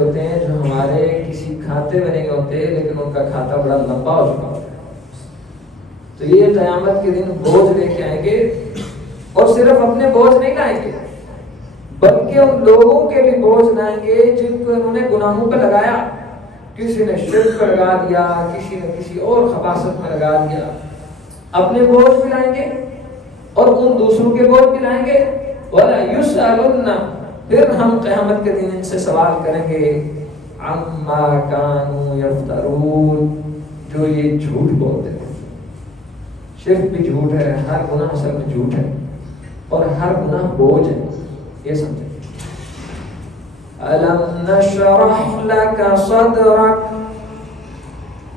ہوتے ہیں جو ہمارے کسی کھاتے میں نہیں ہوتے لیکن ان کا کھاتا بڑا لمبا ہو چکا ہوتا ہے. تو یہ قیامت کے دن بوجھ لے کے آئیں گے اور صرف اپنے بوجھ نہیں لائیں گے بلکہ ان لوگوں کے بھی بوجھ لائیں گے جن کو انہوں نے گناہوں پہ لگایا. کسی نے شرک پہ لگا دیا, کسی نے کسی اور خباثت میں لگا دیا. اپنے بوجھ بھی لائیں گے اور ان دوسروں کے بوجھ بھی لائیں گے. وَلَا يُسْأَلُنَّ, پھر ہم قیامت کے دن ان سے سوال کریں گے عَمَّا كَانُوا يَفْتَرُونَ, جو یہ جھوٹ بولتے تھے. شرک بھی جھوٹ ہے, ہر گناہ اصل میں جھوٹ ہے اور ہر گناہ بوجھ ہے. یہ سمجھیں. أَلَمْ نَشْرَحْ لَكَ صَدْرَكَ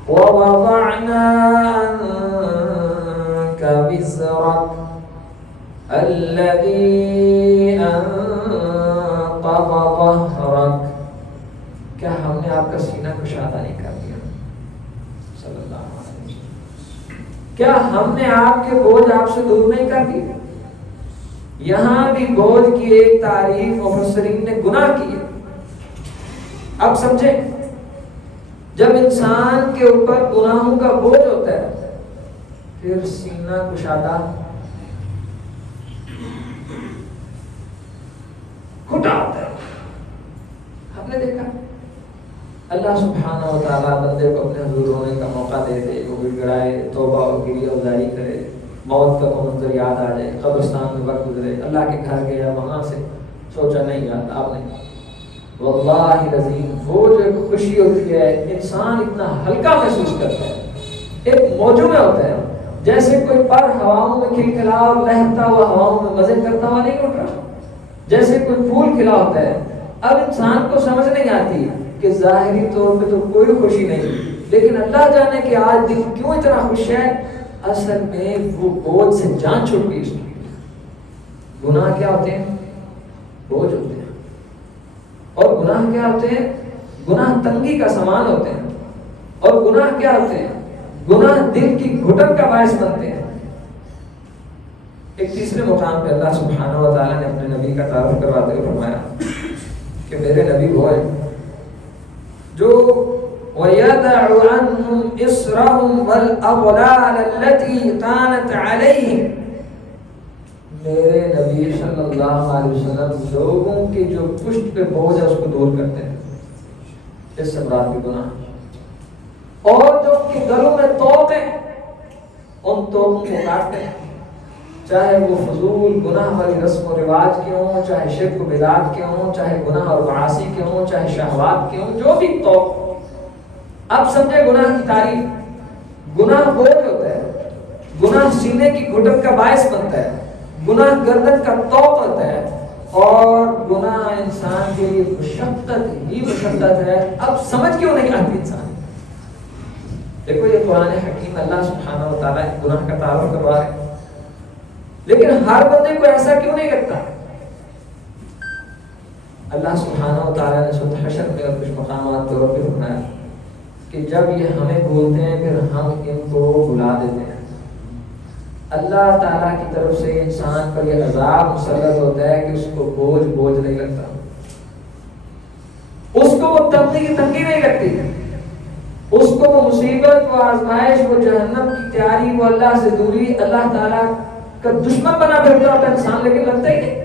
وَوَضَعْنَا عَنْكَ وِزْرَكَ الَّذِي أَنقَضَ ظَهْرَكَ. کیا ہم نے آپ کا سینہ کشادہ نہیں کر دیا؟ صلی اللہ علیہ وسلم. کیا ہم نے آپ کے بوجھ آپ سے دور نہیں کر دیے؟ یہاں بھی بوجھ کی ایک تعریف مفسرین نے گناہ کی ہے. اب سمجھیں, جب انسان کے اوپر گناہوں کا بوجھ ہوتا ہے پھر سینہ کشادہ کھٹا ہوتا ہے. ہم نے دیکھا اللہ سبحانہ و تعالیٰ بندے کو اپنے حضور ہونے کا موقع دے دے, وہ گڑگڑائے, توبہ اور گریہ گزاری کرے, موت کا منظر یاد آ جائے, قبرستان میں وقت گزرے, اللہ کے گھر گیا, وہاں سے سوچا نہیں یاد آپ نے, واللہ العظیم وہ جو ایک خوشی ہوتی ہے انسان اتنا ہلکا محسوس کرتا ہے. ایک موجوں میں ہوتا ہے جیسے کوئی پر ہواؤں میں کھلکھلا اور لہرتا ہوا ہواؤں میں مزے کرتا ہوا نہیں اٹھ رہا, جیسے کوئی پھول کھلا ہوتا ہے. اب انسان کو سمجھ نہیں آتی کہ ظاہری طور پہ تو کوئی خوشی نہیں, لیکن اللہ جانے کہ آج دل کیوں اتنا خوش ہے. اصل میں وہ بوجھ سے جان چھوٹ گئی اس کی. گناہ کیا ہوتے ہیں؟ بوجھ ہوتے ہیں. اور گناہ کیا ہوتے ہیں؟ گناہ تنگی کا سامان ہوتے ہیں. اور گناہ کیا ہوتے ہیں؟ گناہ دل کی گھٹن کا باعث بنتے ہیں. ایک تیسرے مقام پہ اللہ سبحانہ و تعالیٰ نے اپنے نبی کا تعارف کرواتے ہوئے فرمایا کہ میرے نبی وہ ہے جو وَيَدَعُ عَنْهُمْ إِصْرَهُمْ وَالْأَغْلَالَ الَّتِي كَانَتْ عَلَيْهِمْ. میرے نبی صلی اللہ علیہ وسلم لوگوں کے جو پشت پہ بوجھ ہے اس کو دور کرتے ہیں. اس سے مراد بھی گناہ, اور جو ان کے گلوں میں توق ہیں ان توقوں کو کاٹتے ہیں, چاہے وہ فضول گناہ والی رسم و رواج کے ہوں, چاہے شرک و بدعت کے ہوں, چاہے گناہ اور معاصی کے ہوں, چاہے شہوات کے ہوں, جو بھی توق. اب سمجھے گناہ کی تعریف. گناہ بوجھ ہوتا ہے, گناہ سینے کی گھٹن کا باعث بنتا ہے, گناہ گردن کا توق ہوتا ہے, اور گناہ انسان کے لیے مشقت ہی مشقت ہے. اب سمجھ کیوں نہیں آتی انسان؟ دیکھو یہ قرآن حکیم اللہ سبحانہ و تعالیٰ گناہ کا تعارف کروا رہے ہیں, لیکن ہر بندے کو ایسا کیوں نہیں کرتا؟ اللہ سبحانہ و تعالیٰ نے سورۃ حشر میں اور کچھ مقامات پر بھی فرمایا کہ جب یہ ہمیں بولتے ہیں پھر ہم ان کو بلا دیتے ہیں. اللہ تعالیٰ کی طرف سے انسان پر یہ عذاب مسلط ہوتا ہے کہ اس کو بوجھ نہیں لگتا, اس کو وہ تنگی نہیں لگتی, اس کو وہ مصیبت, وہ آزمائش, وہ جہنم کی تیاری, وہ اللہ سے دوری, اللہ تعالیٰ کا دشمن بنا پھرتا ہوتا ہے انسان, لیکن لگتا ہی نہیں.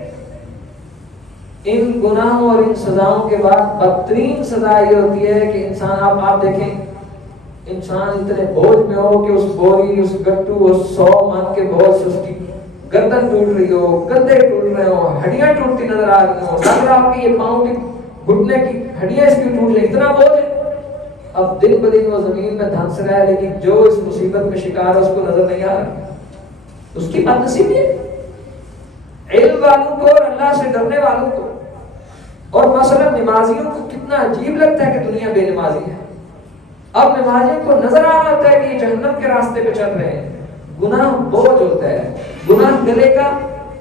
ان گناہوں اور ان سزاؤں کے بعد بدترین سزا یہ ہوتی ہے کہ انسان, آپ دیکھیں انسان اتنے بوجھ میں ہو کہ اس بوری, اس گٹو, اس 100 من کے بوجھ سے اس کی گردن ٹوٹ رہی ہو, کندھے ٹوٹ رہے ہو, ہڈیاں ٹوٹتی نظر آ رہی ہو, لگ رہا کہ یہ پاؤں کی گھٹنے کی ہڈیاں اس کی ٹوٹ رہی, اتنا بوجھ ہے. اب دن بدن وہ زمین میں دھنس رہا ہے, لیکن جو اس مصیبت میں شکار ہے اس کو نظر نہیں آ رہا. اس کی بد نصیبی ہے. علم والوں کو اور اللہ سے ڈرنے والوں کو, اور مثلا نمازیوں کو کتنا عجیب لگتا ہے کہ دنیا بے نمازی ہے. اب نمازیوں کو نظر آ رہا ہوتا ہے کہ یہ جہنم کے راستے پہ چل رہے ہیں. گناہ بوجھ ہوتا ہے, گناہ گلے کا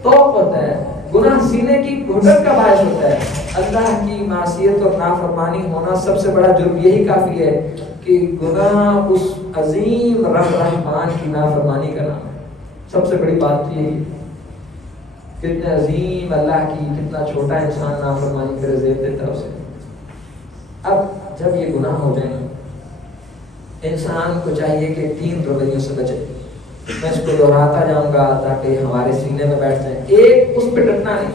توق ہوتا ہے, گناہ سینے کی گھٹن کا باعث ہوتا ہے. اللہ کی معصیت اور نافرمانی ہونا سب سے بڑا جرم یہی کافی ہے کہ گناہ اس عظیم رب رحمان کی نافرمانی کا نام ہے. سب سے بڑی بات یہی ہے, کتنے عظیم اللہ کی, کتنا چھوٹا انسان نافرمانی کرے زیب دیتا ہے اسے. گناہ ہو جائیں انسان کو چاہیے کہ 3 رویوں سے بچے. میں اس کو دہراتا جاؤں گا تاکہ ہمارے سینے میں بیٹھ جائیں. ایک، اس پہ ڈٹنا نہیں.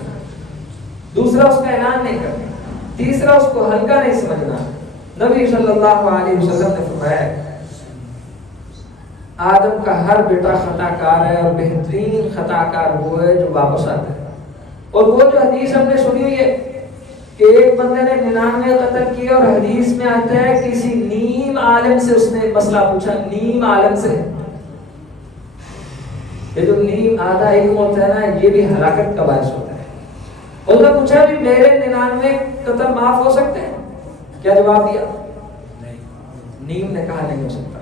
دوسرا، اس کا اعلان نہیں کرنا. تیسرا، اس کو ہلکا نہیں سمجھنا. نبی صلی اللہ علیہ وسلم نے فرمایا آدم کا ہر بیٹا خطا کار ہے اور بہترین خطا کار وہ ہے جو واپس آتا ہے. اور وہ جو حدیث ہم نے سنی ہوئی ہے کہ ایک بندے نے 99 قتل کیے اور حدیث میں آتا ہے کسی نیم عالم سے اس نے مسئلہ پوچھا. نیم عالم سے. یہ جو نیم آدھا علم ہوتا ہے نا یہ بھی ہلاکت کا باعث ہوتا ہے. اس نے پوچھا بھی میرے 99 قتل معاف ہو سکتے ہیں؟ کیا جواب دیا؟ نیم نے کہا نہیں ہو سکتا.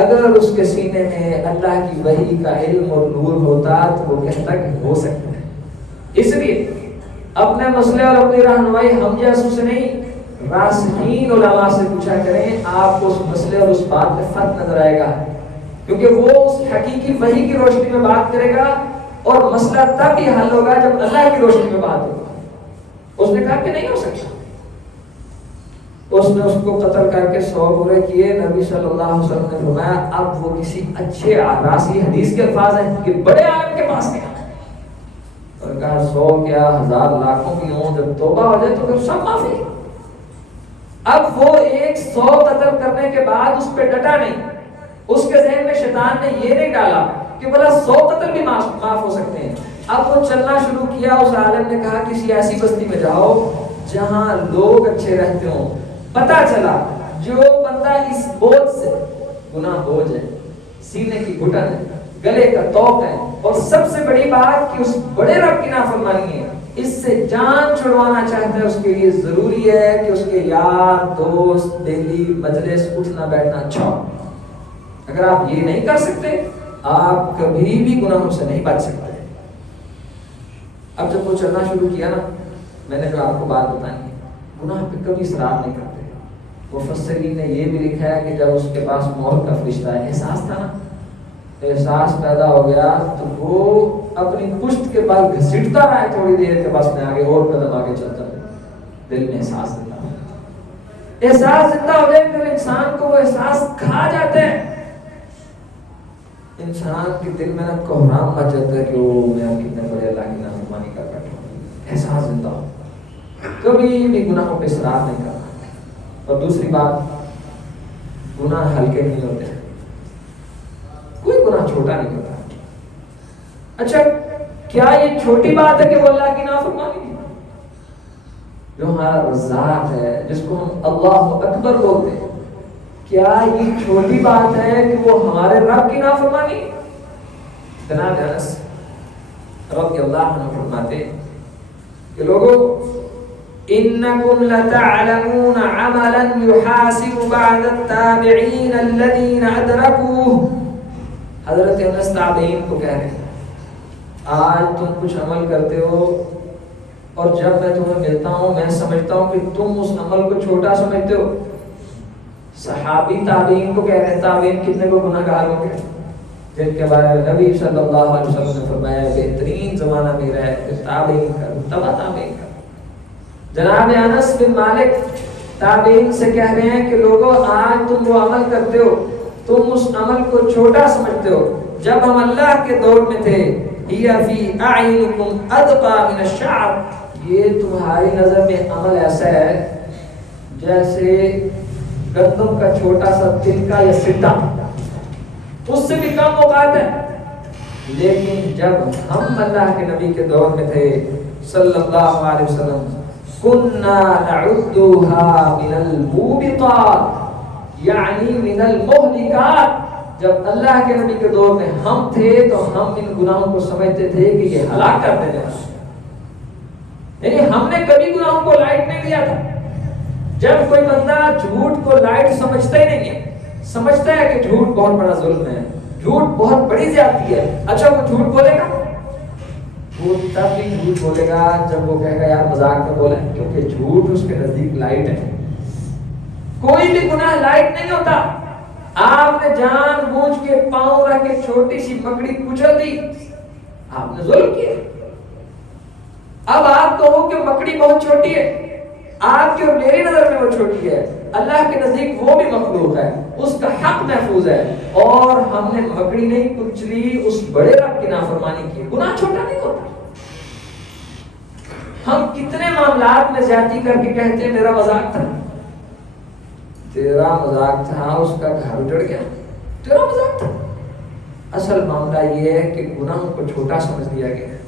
اگر اس کے سینے میں اللہ کی وحی کا علم اور نور ہوتا تو وہ کہتا کہ ہو سکتا ہے. اس لیے اپنے مسئلے اور اپنی رہنمائی ہم جیسوں سے نہیں راسخین علماء سے پوچھا کریں. آپ کو اس مسئلے اور اس بات میں فرق نظر آئے گا کیونکہ وہ اس حقیقی وحی کی روشنی میں بات کرے گا اور مسئلہ تب ہی حل ہوگا جب اللہ کی روشنی میں بات ہوگا. اس نے کہا کہ نہیں ہو سکتا. اس نے اس کو قتل کر کے 100 برے کیے. نبی صلی اللہ علیہ وسلم نے فرمایا اب وہ کسی اچھے راسی حدیث کے الفاظ ہیں کہ بڑے عالم کے پاس گیا اور کہا 100 کیا 1000 لاکھوں کی ہوں جب توبہ ہو جائے تو پھر سب معافی. اب وہ ایک 100 قتل کرنے کے بعد اس پہ ڈٹا نہیں. اس کے ذہن میں شیطان نے یہ نہیں ڈالا کہ بھلا 100 قتل بھی معاف ہو سکتے ہیں. اب وہ چلنا شروع کیا. اس عالم نے کہا کسی ایسی بستی میں جاؤ جہاں لوگ اچھے رہتے ہوں. پتا چلا جو بندہ اس بوجھ سے گناہ بوجھ ہے, سینے کی گھٹن ہے, گلے کا توق ہے اور سب سے بڑی بات کہ اس بڑے رب کی نافرمانی ہے, اس سے جان چھڑوانا چاہتا ہے, اس کے لیے ضروری ہے کہ اس کے یار دوست ڈیلی مجلس اٹھنا بیٹھنا اچھا ہو. اگر آپ یہ نہیں کر سکتے آپ کبھی بھی گناہوں سے نہیں بچ سکتے. اب جب وہ چلنا شروع کیا نا, میں نے جو آپ کو بات بتائی ہے, گناہ پہ کبھی اصرار نہیں کرتے. مفسرین نے یہ بھی لکھا ہے کہ جب اس کے پاس موت کا فرشتہ ہے, احساس تھا نا, احساس پیدا ہو گیا تو وہ اپنی پشت کے بال گھسیٹتا رہا ہے تھوڑی دیر کے بعد میں آگے اور قدم آگے چلتا ہے. دل میں احساس زندہ ہو, احساس زندہ ہو جائے پھر انسان کو وہ احساس کھا جاتے ہیں. انسان کے دل میں نا کوہرام مچ جاتا ہے کہ وہ میں کتنے بڑے اللہ کی نافرمانی کر بیٹھا ہوں. احساس زندہ ہو, کبھی بھی گناہوں پہ اصرار نہیں کرنا. اور دوسری بات, گناہ ہلکے نہیں ہوتے, کوئی گناہ چھوٹا نہیں ہوتا. اچھا کیا یہ چھوٹی بات ہے کہ وہ اللہ کی نافرمانی ہے؟ جو ہمارا رزاق ہے جس کو ہم اللہ اکبر بولتے ہیں, کیا یہ چھوٹی بات ہے کہ وہ ہمارے رب کی نافرمانی ہے؟ جناب انس رضی اللہ عنہ فرماتے کہ لوگوں انکم لتعلمون عملا یحاسب بعد التابعین الذین ادرکوه. حضرت انس تابعین کو کہہ رہے ہیں آج تم کچھ عمل کرتے ہو اور جب میں تمہیں ملتا ہوں میں سمجھتا ہوں کہ تم اس عمل کو چھوٹا سمجھتے ہو. صحابی تابعین کو کہہ رہے ہیں, تابعین کتنے کو گناہ گار ہو گئے جن کے بارے میں نبی صلی اللہ علیہ وسلم نے فرمایا بہترین زمانہ میرا ہے تابعین کا, تبع تابعین کا. جناب انس بن مالک تابعین سے کہہ رہے ہیں کہ لوگوں آج تم وہ عمل کرتے ہو, تم اس عمل کو چھوٹا سمجھتے ہو. جب ہم اللہ کے دور میں تھے ہی فی اعینکم ادقا من الشعر, یہ تمہاری نظر میں عمل ایسا ہے جیسے گندم کا چھوٹا سا تلکا یا سٹا, اس سے بھی کم اوقات ہے. لیکن جب ہم اللہ کے نبی کے دور میں تھے صلی اللہ علیہ وسلم کننا نعدها من الموبقات یعنی من المہلکات, جب اللہ کے نبی کے دور میں ہم تھے تو ہم ان گناہوں کو سمجھتے تھے کہ یہ ہلاک کر دینے والا, یعنی ہم نے کبھی گناہوں کو لائٹ نہیں لیا تھا. جب کوئی بندہ جھوٹ کو لائٹ سمجھتا ہی نہیں ہے, سمجھتا ہے کہ جھوٹ بہت بڑا ظلم ہے, جھوٹ بہت بڑی زیادتی ہے, اچھا وہ جھوٹ بولے گا, وہ تب بھی جھوٹ بولے گا جب وہ کہے گا یار مذاق میں بولا ہے, کیونکہ جھوٹ اس کے نزدیک لائٹ ہے. کوئی بھی گناہ لائٹ نہیں ہوتا. آپ نے جان بوجھ کے پاؤں رکھ کے چھوٹی سی مکڑی کچل دی, آپ نے ظلم کیا. اب آپ کہو کہ مکڑی بہت چھوٹی ہے, آپ کی اور میری نظر میں وہ چھوٹی ہے، اللہ کے نزدیک وہ بھی مخلوق ہے، اس کا حق محفوظ ہے، اور ہم نے مکڑی نہیں کچلی اس بڑے رب کی نافرمانی کی۔ گناہ چھوٹا نہیں ہوتا۔ ہم کتنے معاملات میں زیادتی کر کے کہتے ہیں میرا مذاق تھا، تیرا مذاق تھا، اس کا گھر اجڑ گیا، تیرا مذاق تھا۔ اصل معاملہ یہ ہے کہ گناہوں کو چھوٹا سمجھ لیا گیا ہے،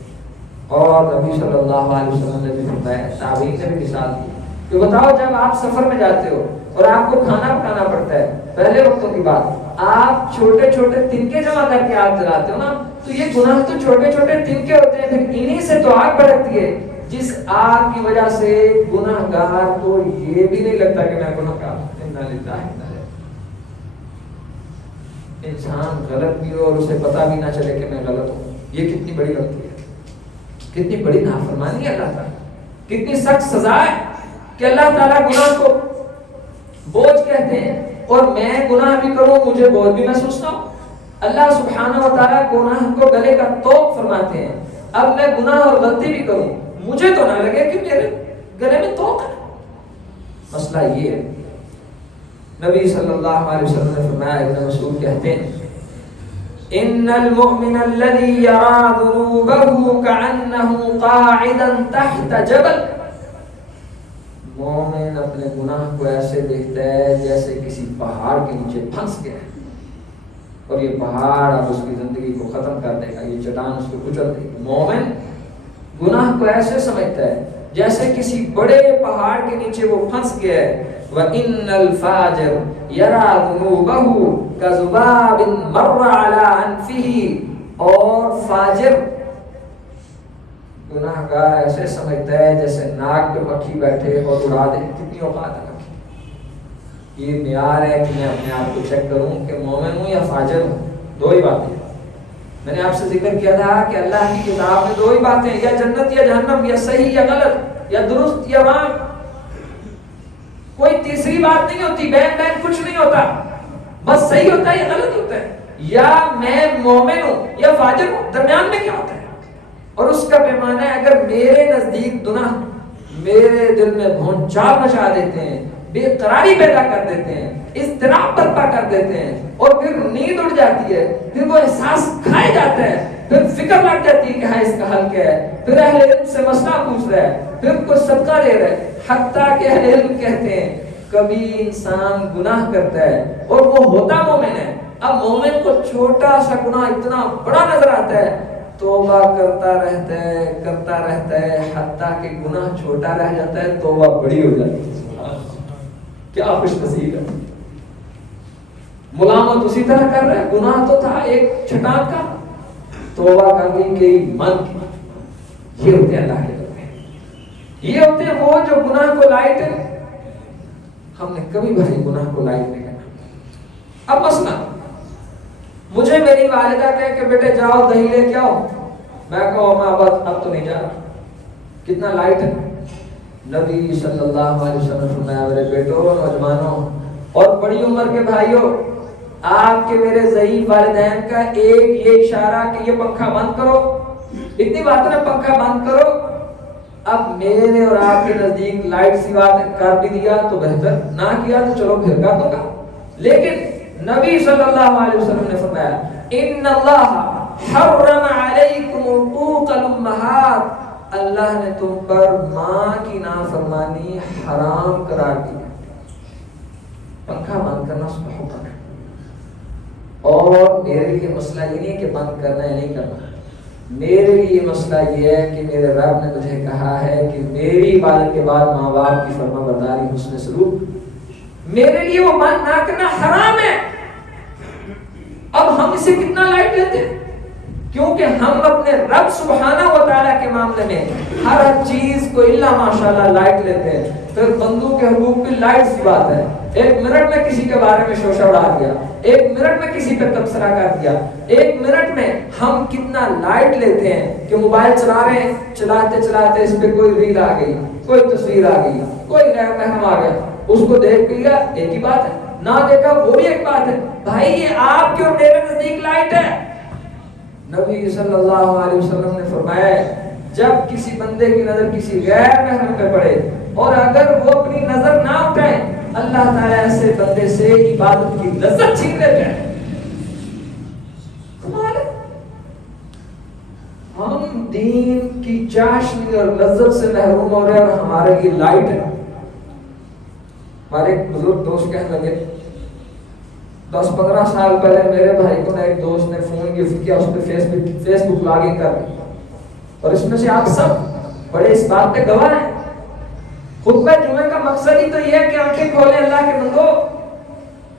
اور نبی صلی اللہ علیہ وسلم نے بھی فرمایا، تابعین نے بھی مثال دی کہ بتاؤ جب آپ سفر میں جاتے ہو اور آپ کو کھانا پکانا پڑتا ہے، پہلے وقتوں کی بات، آپ چھوٹے چھوٹے تنکے جمع کر کے آگ جلاتے ہو نا، تو یہ گناہ تو چھوٹے چھوٹے تنکے ہوتے ہیں، پھر انہی سے تو آگ بھڑکتی ہے، جس آگ کی وجہ سے گناہ گار کو یہ بھی نہیں لگتا کہ میں گناہ گار ہوں۔ انسان غلط بھی ہو اور اسے پتا بھی نہ چلے کہ میں غلط ہوں، یہ کتنی بڑی غلطی ہے، کتنی بڑی نافرمانی ہے اللہ تعالیٰ، کتنی سخت سزا ہے کہ اللہ تعالیٰ گناہ کو بوجھ کہتے ہیں، اور میں گناہ بھی کروں مجھے بوجھ بھی محسوس نہ ہو۔ اللہ سبحانہ و تعالیٰ گناہ کو گلے کا توق فرماتے ہیں، اب میں گناہ اور غلطی بھی کروں مجھے تو نہ لگے کہ میرے گلے میں توق ہے۔ مسئلہ یہ ہے، نبی صلی اللہ علیہ وسلم نے فرمایا، ابن مسعود کہتے ہیں، ان المؤمن الذي يرى ذنوبه كأنه قاعدا تحت جبل، مومن اپنے گناہ کو ایسے دیکھتا ہے جیسے کسی پہاڑ کے نیچے پھنس گیا ہے، اور یہ پہاڑ اب اس کی زندگی کو ختم کر دے گا، یہ چٹان اس کو کچل دے گی۔ مومن گناہ کو ایسے سمجھتا ہے جیسے کسی بڑے پہاڑ کے نیچے وہ پھنس گیا ہے۔ وَإِنَّ الْفَاجِرَ يَرَى ذُنُوبَهُ كَذُبَابٍ مَرَّ عَلَىٰ أَنفِهِ، اور فاجر گناہگار ایسے سمجھتا ہے جیسے ناک پہ مکھی بیٹھے اور اڑا دے۔ کتنی اوقات ہے مکھی؟ یہ معیار ہے کہ میں اپنے آپ کو چیک کروں کہ مومن ہوں یا فاجر ہوں۔ دو ہی باتیں، میں نے آپ سے ذکر کیا تھا کہ اللہ کی کتاب میں دو ہی باتیں، یا جنت یا جہنم، یا صحیح یا غلط، یا درست یا رانگ، کوئی تیسری بات نہیں ہوتی، بین بین کچھ نہیں ہوتا، بس صحیح ہوتا ہے یا غلط ہوتا ہے، یا میں مومن ہوں یا فاجر ہوں، درمیان میں کیا ہوتا ہے؟ اور اس کا پیمانہ ہے، اگر میرے نزدیک گناہ میرے دل میں بھونچال مچا دیتے ہیں، بے قراری پیدا کر دیتے ہیں، اضطراب برپا کر دیتے ہیں، اور پھر نیند اڑ جاتی ہے، پھر وہ احساس کھائے جاتا ہے، پھر فکر لگ جاتی ہے کہ ہاں اس کا حل کیا ہے، پھر اہل علم سے مسئلہ پوچھ رہا ہے، پھر کوئی صدقہ دے رہا ہے، حتیٰ کہ اہل علم کہتے ہیں کبھی انسان گناہ کرتا ہے اور وہ ہوتا مومن ہے، اب مومن کو چھوٹا سا گناہ اتنا بڑا نظر آتا ہے، توبہ کرتا رہتا ہے حتیٰ کہ گناہ چھوٹا رہ جاتا ہے، توبہ بڑی ہو جاتی ہے۔ کیا خوش نصیب ہے۔ ملامت اسی طرح کر رہے ہیں، گناہ تو تھا ایک چھٹان کا، توبہ کرنے کے من کی۔ یہ ہوتے ہیں اللہ کے بندے، یہ ہوتے ہیں وہ جو گناہ کو لائٹ ہے۔ ہم نے کبھی بھائی گناہ کو لائٹ نہیں کرنا۔ اب مثلا مجھے میری والدہ کہے کہ بیٹے جاؤ دہی لے کے آؤ، میں کہوں ماں اب تو نہیں جا رہا، کتنا لائٹ ہے۔ نبی صلی اللہ علیہ وسلم نے فرمایا میرے بیٹوں، نوجوانوں اور بڑی عمر کے بھائیوں، آپ کے میرے ضعیف والدین کا ایک یہ اشارہ کہ یہ پنکھا بند کرو، اتنی باتوں میں پنکھا بند کرو، اب میرے اور آپ کے نزدیک لائٹ سی بات کر بھی دیا تو بہتر، نہ کیا تو چلو پھر کر دو گا، لیکن نبی صلی اللہ علیہ وسلم نے فرمایا ان اللہ حرم علیکم عقوق الامہات، اللہ نے تم پر ماں کی نافرمانی حرام قرار دی۔ پنکھا بند کرنا اس کا حکم ہے، اور میرے لیے مسئلہ یہ نہیں کہ بند کرنا ہے نہیں کرنا، میرے لیے مسئلہ یہ ہے کہ میرے رب نے مجھے کہا ہے کہ میری عبادت کے بعد ماں باپ کی فرما برداری حسن سلوک، میرے لیے وہ بند نہ کرنا حرام ہے۔ اب ہم اسے کتنا لائٹ لیتے ہیں، کیونکہ ہم اپنے رب سبحانہ و تعالیٰ کے معاملے میں ہر چیز کو الا ماشاءاللہ لائٹ لیتے ہیں۔ پھر بندوں کے حقوق کی لائٹ سی بات ہے، ایک منٹ میں کسی کے بارے میں شوشہ اڑا دیا، ایک منٹ میں کسی پہ تبصرہ کر دیا، ایک منٹ میں ہم کتنا لائٹ لیتے ہیں کہ موبائل چلا رہے ہیں، چلاتے چلاتے اس پہ کوئی ریل آ گئی، کوئی تصویر آ گئی، کوئی غیر محرم آ گیا، اس کو دیکھ لیا ایک ہی بات ہے، نہ دیکھا وہ بھی ایک بات ہے۔ بھائی یہ آپ کے اور میرے نزدیک لائٹ ہے۔ نبی صلی اللہ علیہ وسلم نے فرمایا جب کسی بندے کی نظر کسی غیر محرم پہ پڑے اور اگر وہ اپنی نظر نہ اٹھائیں اللہ تعالیٰ ایسے بندے سے عبادت کی لذت چھین لیتے ہیں. ہم دین کی چاشنی اور لذت سے محروم ہو رہے ہیں اور ہمارے لیے لائٹ ہے. ہمارے ایک بزرگ دوست کہنے لگے 10-15 سال پہلے میرے بھائی کو ایک دوست نے فون گفٹ کیا, اس پہ فیس بک لاگن کر دی, اور اس میں سے آپ سب بڑے اس بات پہ گواہ ہیں. خطبہ جمعہ کا مقصد ہی تو یہ ہے کہ آنکھیں کھولیں اللہ کے بندو,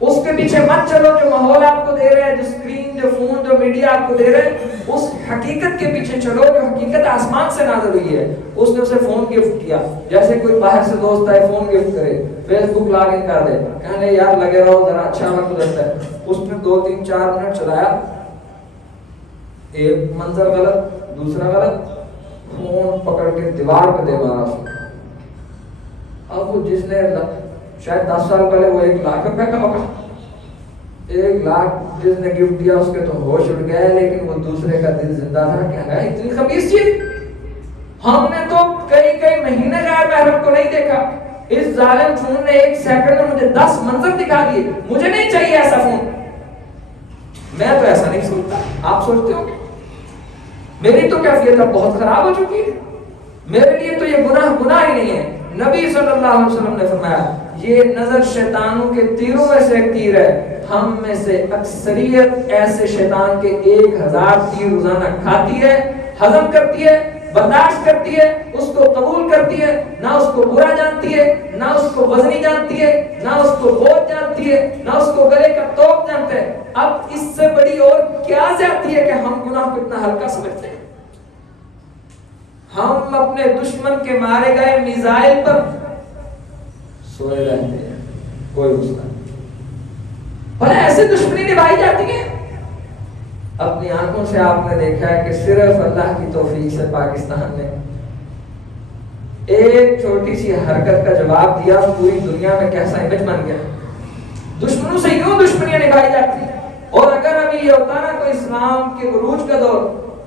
اس کے پیچھے مت چلو جو ماحول آپ کو دے رہے ہیں, جو اسکرین, جو فون, جو میڈیا آپ کو دے رہے ہیں, اس حقیقت کے پیچھے چلو جو حقیقت آسمان سے نازل ہوئی ہے. اس نے اسے فون گفٹ کیا, جیسے کوئی باہر سے دوست آئے فون گفٹ کرے, فیس بک لاگ ان کر دے, کہنے یار لگے رہو ذرا اچھا وقت گزرتا ہے. اس نے 2-3-4 منٹ چلایا, ایک منظر غلط, دوسرا غلط, فون پکڑ کے دیوار پہ دے مارا اس نے. اب وہ جس نے شاید 10 سال پہلے وہ 1 لاکھ روپے کا ہوگا, 1 لاکھ جس نے گفٹ دیا اس کے تو ہوش اڑ گئے, لیکن وہ دوسرے کا دل زندہ تھا. کیا ہے اتنی خبیث چیز, ہم نے تو کئی مہینے غیر محرم کو نہیں دیکھا. اس ظالم فون نے 1 سیکنڈ میں مجھے 10 منظر دکھا دیے. مجھے نہیں چاہیے ایسا فون, میں تو ایسا نہیں سوچتا. آپ سوچتے ہو میری تو کیفیت اب بہت خراب ہو چکی ہے, میرے لیے تو یہ گناہ ہی نہیں ہے. نبی صلی اللہ علیہ وسلم نے فرمایا یہ نظر شیطانوں کے تیروں میں سے ایک تیر ہے. ہم میں سے اکثریت ایسے شیطان کے 1000 تیر روزانہ کھاتی ہے, ہضم کرتی ہے, برداشت کرتی ہے, اس کو قبول کرتی ہے, نہ اس کو برا جانتی ہے, نہ اس کو وزنی جانتی ہے, نہ اس کو بوجھ جانتی ہے, نہ اس کو گلے کا توق جانتے ہیں. اب اس سے بڑی اور کیا زیادتی ہے کہ ہم گناہ کو اتنا ہلکا سمجھتے ہیں. ہم اپنے دشمن کے مارے گئے میزائل پر سوئے رہتے ہیں, کوئی مسئلہ نہیں. بھلا ایسے دشمنی نبھائی جاتی ہے. اپنی آنکھوں سے آپ نے دیکھا ہے کہ صرف اللہ کی توفیق سے پاکستان نے ایک چھوٹی سی حرکت کا جواب دیا, پوری دنیا میں کیسا امیج بن گیا. دشمنوں سے یوں دشمنیاں نبھائی جاتی ہیں. اور اگر ابھی یہ ہوتا نا کوئی اسلام کے عروج کا دور,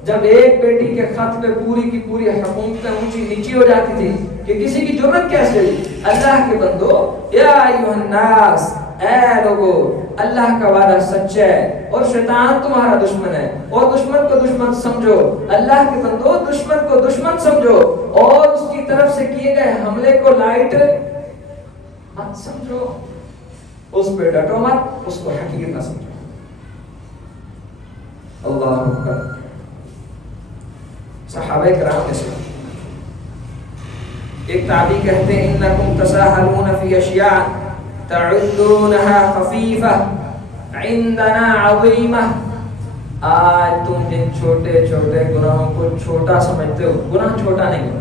جب ایک بیٹی کے خط پہ پوری کی پوری حکومتیں اونچی نیچی ہو جاتی تھی کہ کسی کی جرت کیسے ہوئی. اللہ کے بندو, یا ایھا الناس, اے لوگو, اللہ کا وعدہ سچا ہے اور شیطان تمہارا دشمن ہے, اور دشمن کو دشمن سمجھو. اللہ کے بندو دشمن کو دشمن سمجھو اور اس کی طرف سے کیے گئے حملے کو لائٹ مت سمجھو, اس پہ ڈٹو مت, اس کو حقیقت نہ سمجھو. اللہ اکبر. صحابہ کرام نے سنا, ایک تابعی کہتے ہیں انکم تساہلون فی اشیاء تعدونها خفیفہ عندنا عظیمہ. آج تم جن چھوٹے چھوٹے گناہوں کو چھوٹا سمجھتے ہو, گناہ چھوٹا نہیں ہوتا.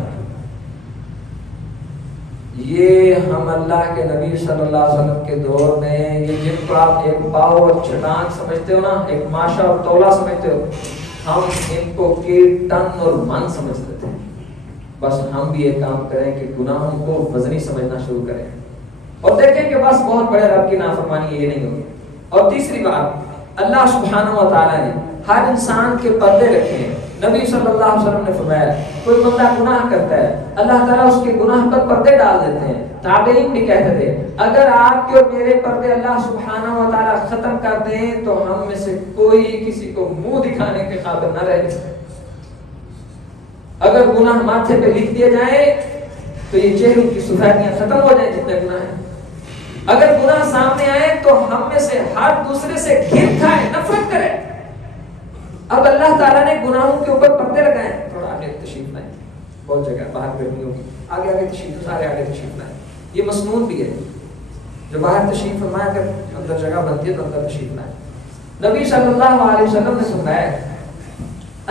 یہ ہم اللہ کے نبی صلی اللہ علیہ وسلم کے دور میں یہ جن کو آپ ایک پاؤ اور چٹان سمجھتے ہو نا, ایک ماشا اور تولا سمجھتے ہو, ہم ان کو ٹن اور من سمجھتے تھے. بس ہم بھی یہ کام کریں کہ گناہوں کو وزنی سمجھنا شروع کریں اور دیکھیں کہ بس بہت بڑے رب کی نافرمانی یہ نہیں ہوگی. اور تیسری بات, اللہ سبحانہ و تعالیٰ نے ہر انسان کے پردے رکھے ہیں. نبی صلی اللہ علیہ وسلم نے فرمایا کوئی بندہ گناہ کرتا ہے, اللہ تعالیٰ اس کے گناہ پر پردے ڈال دیتے ہیں. تابعین بھی کہتے تھے اگر آپ کے اور میرے پردے اللہ سبحانہ و تعالیٰ ختم کر دیں تو ہم میں سے کوئی کسی کو منہ دکھانے کے قابل نہ رہے. اگر گناہ ماتھے پہ لکھ دیے جائیں تو یہ چہروں کی سفیدیاں ختم ہو جائیں جتنے گناہ ہیں. اگر گناہ سامنے آئے تو ہم میں سے ہر دوسرے سے گھن کھائے, نفرت کرے. اب اللہ تعالیٰ نے گناہوں کے اوپر پردے لگائے. تھوڑا آگے تشریف لائیں, بہت جگہ باہر گرمی ہوگی, آگے تشریف, سارے آگے تشریف لائیں. یہ مسنون بھی ہے, جو باہر تشریف فرمایا اگر اندر جگہ بنتی ہے تو اندر تشریف لائیں. نبی صلی اللہ علیہ وسلم نے سنایا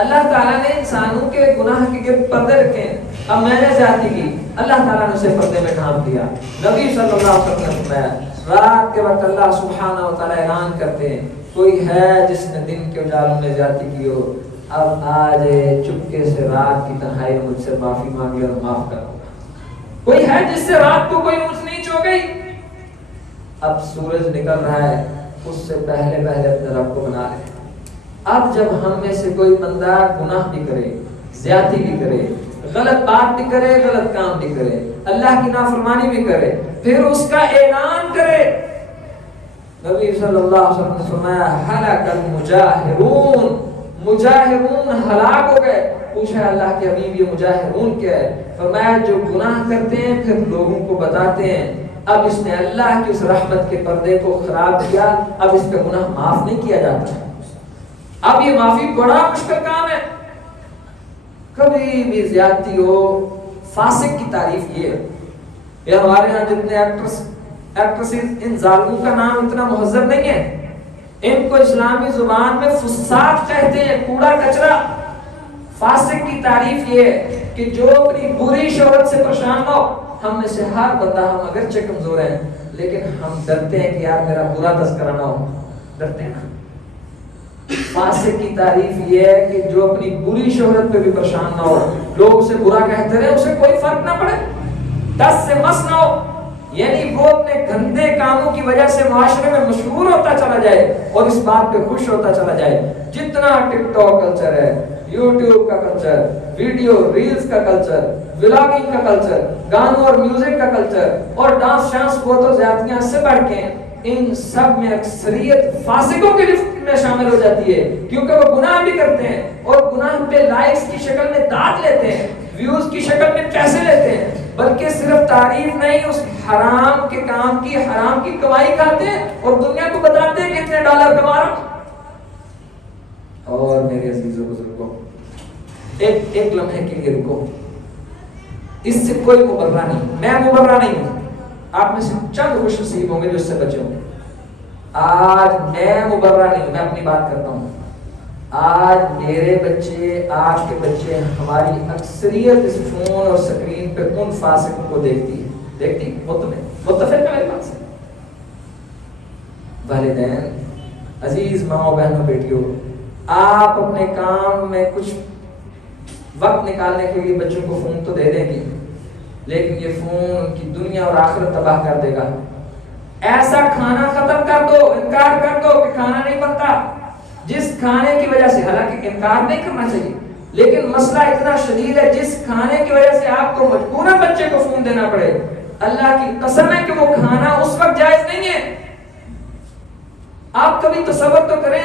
اللہ تعالیٰ نے انسانوں کے گناہ کے گرد پردے رکھے ہیں. اب میں نے زیادتی کی, اللہ تعالیٰ نے اسے پردے میں ڈھانپ دیا. نبی صلی اللہ علیہ وسلم نے فرمایا رات کے وقت اللہ سبحانہ و تعالیٰ اعلان کرتے ہیں کوئی ہے جس نے دن کے اجالوں میں زیادتی کی ہو, اب آج چپکے سے رات کی تنہائی میں مجھ سے معافی مانگے اور معاف کرو. کوئی ہے جس سے رات کو کوئی اونچ نیچ ہو گئی, اب سورج نکل رہا ہے, اس سے پہلے اپنے رب کو بنا لے. اب جب ہم میں سے کوئی بندہ گناہ بھی کرے, زیادتی بھی کرے, غلط بات بھی کرے، غلط کام بھی کرے، اللہ کی نافرمانی بھی کرے، پھر اس کا اعلان کرے۔ نبی صلی اللہ علیہ وسلم نے فرمایا ہلاک المجاہرون، مجاہرون ہلاک ہو گئے۔ پوچھا اللہ کے حبیب یہ مجاہرون کیا ہے؟ فرمایا جو گناہ کرتے ہیں پھر لوگوں کو بتاتے ہیں۔ اب اس نے اللہ کی اس رحمت کے پردے کو خراب کیا، اب اس کا گناہ معاف نہیں کیا جاتا۔ اب یہ معافی بڑا مشکل کام ہے۔ کبھی بھی زیادتی ہو، فاسق کی تعریف یہ ہے۔ یہ ہمارے ہاں جتنے ایکٹریسز، ان ظالموں کا نام اتنا مہذب نہیں ہے، ان کو اسلامی زبان میں فساق کہتے ہیں، کوڑا کچرا۔ فاسق کی تعریف یہ ہے کہ جو اپنی بری شہرت سے پریشان ہو۔ ہم میں سے ہر بندہ، ہم اگرچہ کمزور ہیں لیکن ہم ڈرتے ہیں کہ یار میرا برا تذکرہ نہ ہو، ڈرتے ہیں نا۔ فاسق کی تعریف یہ ہے کہ جو اپنی بری شہرت پہ بھی پریشان نہ ہو، لوگ اسے برا کہتے رہے، اسے کوئی فرق نہ پڑے، دس سے مس نہ ہو، یعنی وہ اپنے گندے کاموں کی وجہ سے معاشرے میں مشہور ہوتا چلا جائے اور اس بات پہ خوش ہوتا چلا جائے۔ جتنا ٹک ٹاک کلچر ہے، یوٹیوب کا کلچر، ویڈیو ریلز کا کلچر، ولاگنگ کا کلچر، گانوں اور میوزک کا کلچر اور ڈانس شانس، وہ تو زیادتیاں سے بڑھ کے ان سب میں اکثریت فاسقوں کی لسٹ میں شامل ہو جاتی ہے، کیونکہ وہ گناہ بھی کرتے ہیں اور گناہ پہ لائکس کی شکل میں داد لیتے ہیں، ویوز کی شکل میں پیسے لیتے ہیں، بلکہ صرف تعریف نہیں، اس حرام کے کام کی، حرام کی کمائی کھاتے ہیں اور دنیا کو بتاتے ہیں کہ اتنے ڈالر کما رہا ہوں۔ اور میرے عزیزوں بزرگوں، ایک لمحے کے لیے رکو، اس سے کوئی مبرہ نہیں، میں مبرہ نہیں ہوں، آپ میں سے چند خوش نصیب ہوں گے جو اس سے بچے ہوں گے۔ آج میں مبرہ نہیں ہوں، میں اپنی بات کرتا ہوں۔ آج میرے بچے، آپ کے بچے، ہماری اکثریت اس فون اور سکرین پہ ان فاسقوں کو دیکھتی ہے، متفق ہے میرے بات سے۔ والدین، عزیز ماں بہنوں بیٹیوں، آپ اپنے کام میں کچھ وقت نکالنے کے لیے بچوں کو فون تو دے دیں گے، لیکن یہ فون ان کی دنیا اور آخرت تباہ کر دے گا۔ ایسا کھانا ختم کر دو، انکار کر دو کہ کھانا نہیں بنتا، جس کھانے کی وجہ سے، حالانکہ انکار نہیں کرنا چاہیے لیکن مسئلہ اتنا شدید ہے، جس کھانے کی وجہ سے آپ کو مجبوراً بچے کو فون دینا پڑے، اللہ کی قسم ہے کہ وہ کھانا اس وقت جائز نہیں ہے۔ آپ کبھی تصور تو کریں،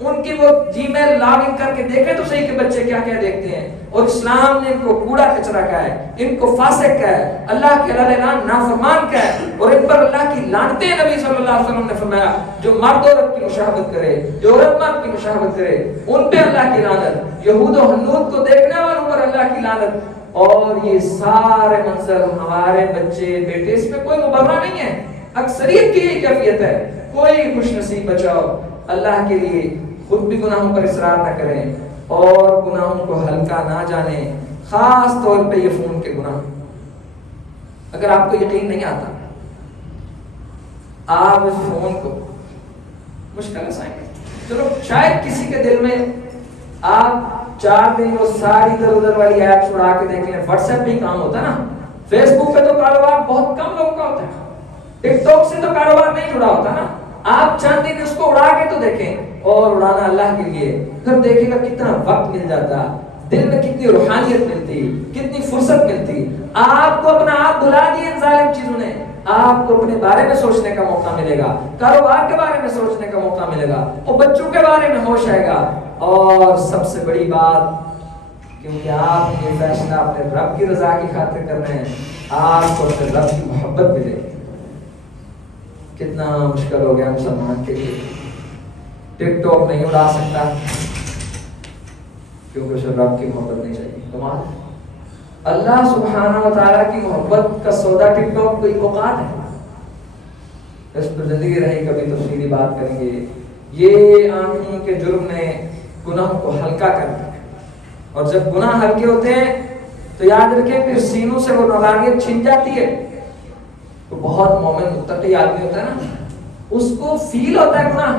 ان کی وہ جی میل لاگ ان کر کے دیکھیں تو صحیح کہ بچے کیا کیا دیکھتے ہیں، اور اسلام نے ان کو کوڑا کچرا کہا ہے، ان کو فاسق کہا ہے، اللہ کے اعلان نافرمان کہا ہے، اور ان پر اللہ کی لعنتیں۔ نبی صلی اللہ علیہ وسلم نے فرمایا جو مرد عورت کی مشابہت کرے، جو عورت مرد کی مشابہت کرے، ان پہ اللہ کی لعنت، یہود و حنود کو دیکھنے والوں پر اللہ کی لعنت۔ اور یہ سارے منظر ہمارے بچے بیٹے، اس میں کوئی مبرہ نہیں ہے، اکثریت کی یہ کیفیت ہے۔ کوئی خوش نصیب بچاؤ اللہ کے لیے خود بھی گناہوں پر اصرار نہ کریں اور گناہوں کو ہلکا نہ جانیں، خاص طور پہ یہ فون کے گناہ۔ اگر آپ کو یقین نہیں آتا، آپ اس فون کو مشکل آسائیں گے، چلو شاید کسی کے دل میں آپ 4 دن وہ ساری ادھر ادھر والی ایپس اڑا کے دیکھ لیں، واٹس ایپ بھی کام ہوتا ہے نا، فیس بک پہ تو کاروبار بہت کم لوگوں کا ہوتا ہے، ٹک ٹاک سے تو کاروبار نہیں جڑا ہوتا نا، آپ چند دن اس کو اڑا کے تو دیکھیں، اور اڑانا اللہ کے لیے، پھر دیکھیں گا کتنا وقت مل جاتا، دل میں کتنی روحانیت ملتی، کتنی فرصت ملتی۔ آپ کو اپنا آپ بھلا دیے ان ظالم چیزوں نے، آپ کو اپنے بارے میں سوچنے کا موقع ملے گا، کاروبار کے بارے میں سوچنے کا موقع ملے گا، اور بچوں کے بارے میں ہوش آئے گا، اور سب سے بڑی بات، کیونکہ آپ یہ فیصلہ اپنے رب کی رضا کی خاطر کر رہے ہیں، آپ کو اپنے رب کی محبت ملے گی۔ کتنا مشکل ہو گیا مسلمان کے لیے، ٹک ٹاک نہیں اڑا سکتا کیونکہ اسے رب کی محبت نہیں چاہیے۔ کمال، اللہ سبحانہ و تعالیٰ کی محبت کا سودا ٹک ٹاک کوئی اوقات ہے، اس پر زندگی رہی کبھی تفصیلی بات کریں گے۔ یہ آنکھوں کے جرم نے گناہ کو ہلکا کر دیا، اور جب گناہ ہلکے ہوتے ہیں تو یاد رکھیں پھر سینوں سے وہ نورانیت چھن جاتی ہے۔ تو بہت مومن متقی آدمی ہوتا ہے نا، اس کو فیل ہوتا ہے گناہ،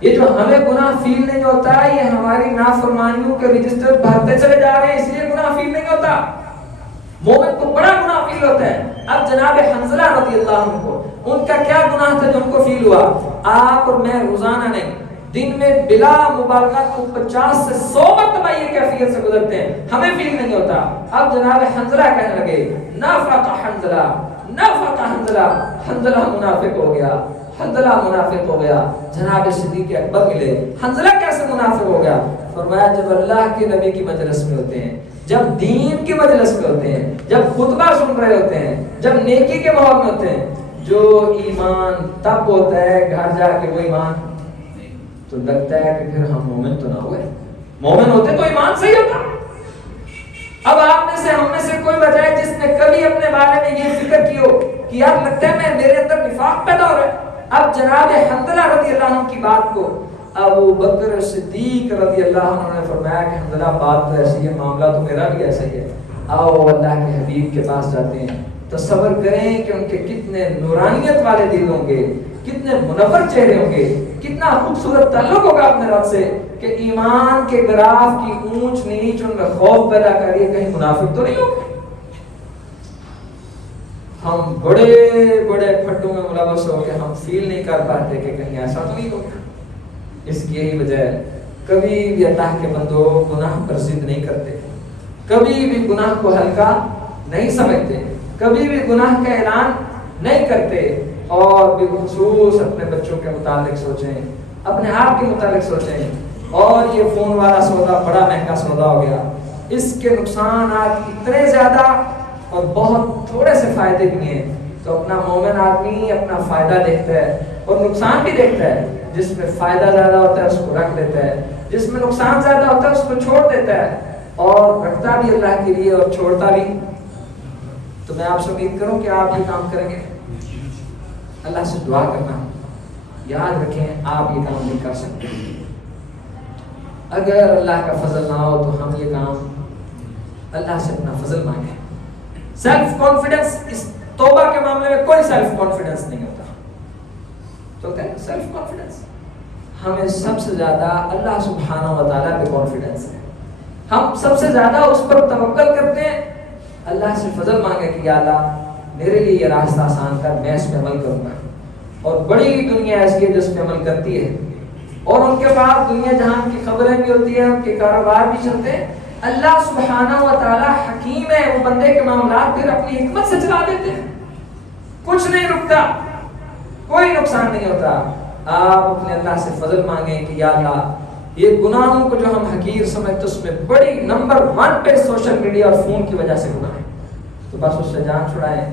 یہ جو ہمیں گناہ فیل نہیں ہوتا، یہ ہماری نافرمانیوں کے رجسٹر بھرتے چلے جا رہے ہیں، اس لیے گناہ فیل نہیں ہوتا۔ مومن کو بڑا گناہ فیل ہوتا ہے۔ اب جناب حنظلہ رضی اللہ عنہ کو، ان کا کیا گناہ تھا جو ان کو فیل ہوا؟ آپ اور میں روزانہ نہیں، دن میں بلا مبالغہ تو 50 سے 100 مرتبہ یہ کیفیت سے گزرتے ہیں، ہمیں فیل نہیں ہوتا۔ اب جناب حنظلہ کہنے لگے نافق حنظلہ، نافق حنظلہ، حنظلہ منافق ہو گیا، حنظلہ منافق ہو گیا۔ جناب صدیق اکبر ملے، حنظلہ کیسے منافق ہو گیا؟ فرمایا جب اللہ کے نبی کی مجلس میں ہوتے ہیں، جب دین کی مجلس میں ہوتے ہیں، جب خطبہ سن رہے ہوتے ہیں، جب نیکی کے ماحول میں ہوتے ہیں، جو ایمان تب ہوتا ہے گھر جا کے وہ ایمان تو لگتا ہے کہ پھر ہم مومن تو نہ ہوئے، مومن ہوتے تو ایمان صحیح ہوتا۔ اب آپ میں سے ہم میں سے کوئی بجائے جس نے کبھی اپنے بارے میں یہ فکر کی ہو کہ یار لگتا ہے میرے اندر نفاق پیدا ہو رہا ہے۔ اب جناب حنظلہ رضی اللہ عنہ کی بات کو ابو بکر صدیق رضی اللہ عنہ نے فرمایا کہ حنظلہ بات تو ایسی ہے، معاملہ تو میرا بھی ایسا ہی ہے، آؤ اللہ کے حبیب کے پاس جاتے ہیں۔ تصور کریں کہ ان کے کتنے نورانیت والے دل ہوں گے، کتنے منور چہرے ہوں گے، کتنا خوبصورت تعلق ہوگا اپنے رب سے کہ ایمان کے گراف کی اونچ نیچ ان میں خوف پیدا کریے کہیں منافق تو نہیں ہوگا۔ ہم بڑے بڑے پھٹوں میں ملوث ہو کے ہم فیل نہیں کر پاتے کہ کہیں ایسا تو نہیں ہوگا۔ اس کی یہی وجہ ہے کبھی بھی اللہ کے بندوں گناہ پر ضد نہیں کرتے، کبھی بھی گناہ کو ہلکا نہیں سمجھتے، کبھی بھی گناہ کا اعلان نہیں کرتے، اور بالخصوص اپنے بچوں کے متعلق سوچیں، اپنے آپ کے متعلق سوچیں۔ اور یہ فون والا سودا بڑا مہنگا سودا ہو گیا، اس کے نقصانات اتنے زیادہ اور بہت تھوڑے سے فائدے بھی ہیں، تو اپنا مومن آدمی اپنا فائدہ دیکھتا ہے اور نقصان بھی دیکھتا ہے۔ جس میں فائدہ زیادہ ہوتا ہے اس کو رکھ لیتا ہے، جس میں نقصان زیادہ ہوتا ہے اس کو چھوڑ دیتا ہے، اور رکھتا بھی اللہ کے لیے اور چھوڑتا بھی۔ تو میں آپ سے امید کروں کہ آپ یہ کام کریں گے، اللہ سے دعا کرنا، یاد رکھیں آپ یہ کام نہیں کر سکتے۔ اگر اللہ کا فضل نہ ہو تو ہم یہ کام اللہ سے اپنا فضل مانگیں۔ سیلف کانفیڈنس، اس توبہ کے معاملے میں کوئی سیلف کانفیڈنس نہیں ہوتا، تو کہتے ہیں سیلف کانفیڈنس، ہمیں سب سے زیادہ اللہ سبحانہ و تعالیٰ پہ کانفیڈنس ہے، ہم سب سے زیادہ اس پر توکل کرتے ہیں۔ اللہ سے فضل مانگے کہ یا اللہ میرے لیے یہ راستہ آسان کر، میں اس پہ عمل کروں گا۔ اور بڑی دنیا ایسی ہے جس پہ عمل کرتی ہے، اور ان کے پاس دنیا جہان کی خبریں بھی ہوتی ہیں، ان کے کاروبار بھی چلتے ہیں۔ اللہ سبحانہ و تعالیٰ حکیم ہے، وہ بندے کے معاملات پھر اپنی حکمت سے چلا دیتے ہیں، کچھ نہیں رکتا، کوئی نقصان نہیں ہوتا۔ آپ اپنے اللہ سے فضل مانگیں کہ یا اللہ یہ گناہوں کو جو ہم حقیر سمجھتے اس میں بڑی نمبر 1 پہ سوشل میڈیا اور فون کی وجہ سے گناہ ہے، تو بس اس سے جان چھڑائیں۔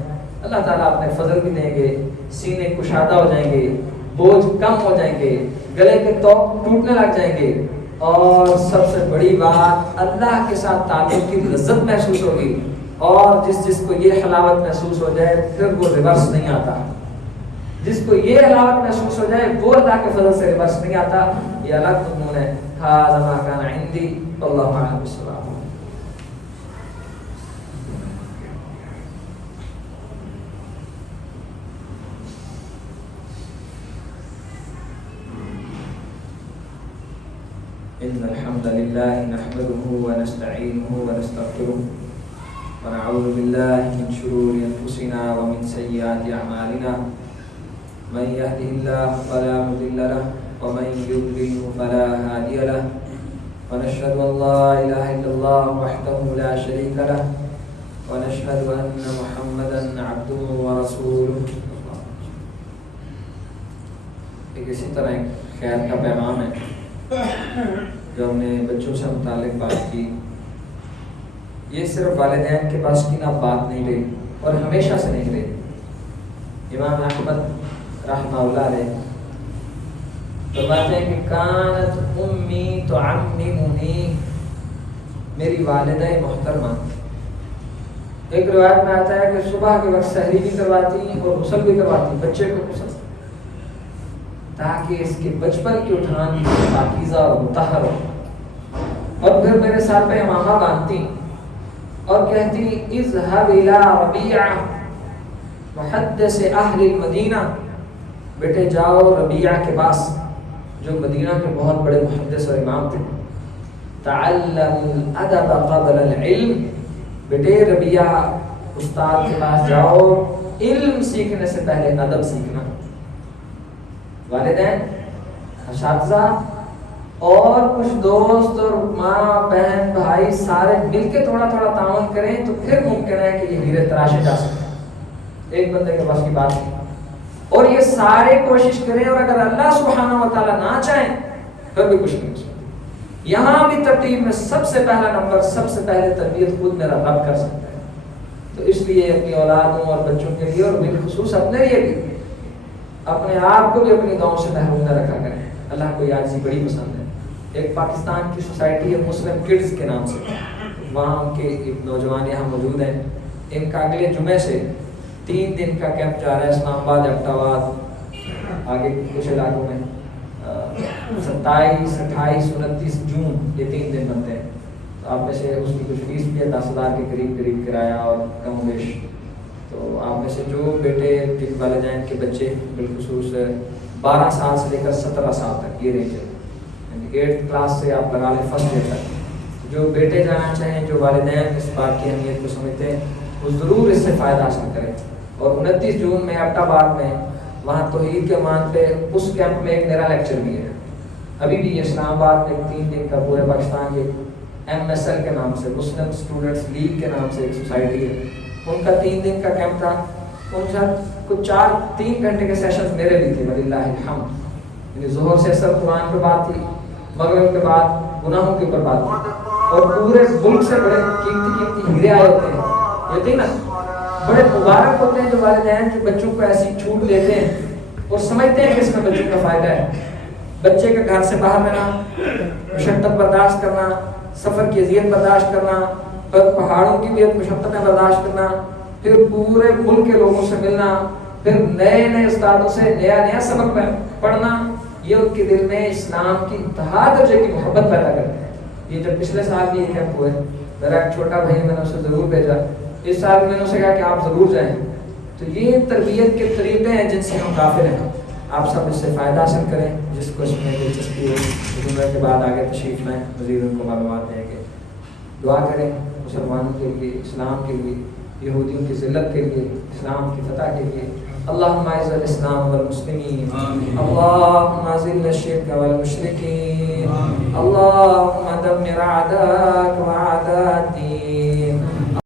اللہ تعالیٰ اپنے فضل بھی دیں گے، سینے کشادہ ہو جائیں گے، بوجھ کم ہو جائیں گے، گلے کے توق ٹوٹنے لگ جائیں گے، اور سب سے بڑی بات اللہ کے ساتھ تعلق کی لذت محسوس ہوگی۔ اور جس کو یہ حلاوت محسوس ہو جائے پھر وہ ریورس نہیں آتا، جس کو یہ حلاوت محسوس ہو جائے وہ اللہ کے فضل سے ریورس نہیں آتا۔ یہ الگ مضمون ہے۔ ھذا ما کان عندی واللہ اعلم بالصواب۔ إن الحمد لله نحمده ونستعينه ونستغفره ونعوذ بالله من شرور أنفسنا ومن سيئات أعمالنا من يهده الله فلا مضل له ومن يضلل فلا هادي له ونشهد أن لا إله إلا الله وحده لا شريك له ونشهد أن محمدا عبده ورسوله۔ ایک اسی طرح ایک خیر کا پیغام ہے جو ہم نے بچوں سے متعلق بات کی، یہ صرف والدین کے پاس کی نا بات نہیں رہی اور ہمیشہ سے نہیں رہی۔ امام احمد رحمہ اللہ علیہ فرماتے ہیں کہ کانت امی تعممنی، میری والدہ محترمہ، ایک روایت میں آتا ہے کہ صبح کے وقت سحری بھی کرواتی اور غسل بھی کرواتی بچے کو غسل، تاکہ اس کے بچپن کی اٹھان پاکیزہ اور مطہر ہو، اور پھر میرے ساتھ پہ امامہ باندھتی اور کہتی اذهب الى ربیعہ محدث اہل المدینہ، بیٹے جاؤ ربیعہ کے پاس جو مدینہ کے بہت بڑے محدث اور امام تھے، تعلم الادب قبل العلم، بیٹے ربیعہ استاد کے پاس جاؤ، علم سیکھنے سے پہلے ادب سیکھنا۔ والدین اساتذہ اور کچھ دوست اور ماں بہن بھائی سارے مل کے تھوڑا تھوڑا تعاون کریں تو پھر ممکن ہے کہ یہ ہیرے تراشے جا سکتے ہیں. ایک بندے کے بس کی بات نہیں. اور یہ سارے کوشش کریں اور اگر اللہ سبحانہ و تعالیٰ نہ چاہیں پھر بھی کچھ نہیں ہو سکتا. یہاں بھی ترتیب میں سب سے پہلا نمبر، سب سے پہلے تربیت خود میرا رب کر سکتا ہے. تو اس لیے اپنی اولادوں اور بچوں کے لیے اور بالخصوص اپنے لیے بھی اپنے آپ کو بھی اپنی دعاؤں سے محروم نہ رکھا کریں. اللہ کو یہ عاجزی بڑی پسند ہے. ایک پاکستان کی سوسائٹی ہے مسلم کڈز کے نام سے، وہاں ان کے ایک نوجوان یہاں موجود ہیں. ان کا اگلے جمعے سے 3 دن کا کیمپ جا رہا ہے اسلام آباد، ایبٹ آباد، آگے کچھ علاقوں میں 27، 28، 29 جون یہ 3 دن بنتے ہیں. تو آپ میں سے اس کی کچھ فیس بھی ہے 10,000 کے قریب کرایہ اور کم و بیش. تو آپ میں سے جو بیٹے جن والدین کے بچے بالخصوص 12 سال سے لے کر 17 سال تک یہ رینج ہے، یعنی 8th کلاس سے آپ لگا لیں فرسٹ ایئر تک، جو بیٹے جانا چاہیں، جو والدین اس بات کی اہمیت کو سمجھتے ہیں وہ ضرور اس سے فائدہ حاصل کریں. اور 29 جون میں ایبٹ آباد میں وہاں توحید کے مان پہ اس کیمپ میں ایک میرا لیکچر بھی ہے. ابھی بھی اسلام آباد میں 3 دن کا پورے پاکستان کے MSL کے نام سے، مسلم اسٹوڈنٹس لیگ کے نام سے ایک سوسائٹی ہے، ان کا 3 دن کا کیمپ تھا. ان کے ساتھ کچھ 3 گھنٹے کے سیشنز میرے بھی تھے وللہ الحمد. یعنی ظہر سے اثر قرآن پہ بات تھی، مغرب کے بعد گناہوں کے اوپر بات تھی. اور پورے ملک سے بڑے قیمتی ہیرے آئے ہوتے ہیں. یہ تھی نا بڑے مبارک ہوتے ہیں جو والدین کے بچوں کو ایسی چھوٹ دیتے ہیں اور سمجھتے ہیں کہ اس میں بچوں کا فائدہ ہے. بچے کے گھر سے باہر رہنا، مشقت برداشت کرنا، سفر کی اذیت برداشت کرنا، پہاڑوں کی بھی مشقتیں برداشت کرنا، پھر پورے ملک کے لوگوں سے ملنا، پھر نئے نئے استادوں سے نیا سبق پڑھنا، یہ ان کے دل میں اسلام کی انتہا درجے کی محبت پیدا کرتے ہیں. یہ جب پچھلے سال بھی یہ کیمپ ہوئے، میرا ایک چھوٹا بھائی میں نے اسے ضرور بھیجا، اس سال میں نے اسے کہا کہ آپ ضرور جائیں. تو یہ تربیت کے طریقے ہیں جن سے ہم غافل ہیں. آپ سب اس سے فائدہ حاصل کریں، جس کو اس میں دلچسپی ہو جمعے کے بعد آگے تشریف لائیں، مزید ان کو معلومات دیں گے. دعا کریں مسلمانوں کے لیے، اسلام کے لیے، یہودیوں کی ذلت کے لیے، اسلام کی فتح کے لیے. اللهم اعز الاسلام والمسلمين، اللهم اذل الشرك والمشركين، اللهم دمر اعداءك واعداء الدين.